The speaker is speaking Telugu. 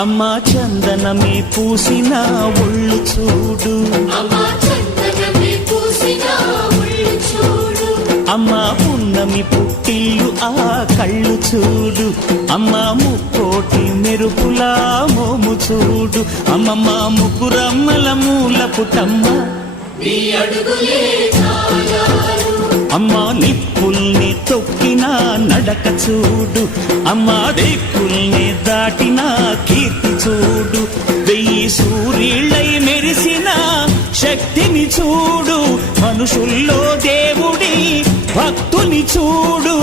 అమ్మా చందనమే పూసిన ఒళ్ళు చూడు, అమ్మా పున్నమి పుట్టిల్లు ఆ కళ్ళు చూడు, అమ్మా ముక్కోటి మెరుపులా మోము చూడు, అమ్మమ్మ ముగ్గురమ్మల మూల పుటమ్మ అమ్మా నిప్పుల్ని తొక్కిన నడక చూడు, అమ్మా దిక్కుల్ని దాటిన కీర్తి చూడు, 1000 సూర్యుళ్ళై మెరిసిన శక్తిని చూడు, మనుషుల్లో దేవుడి భక్తుని చూడు.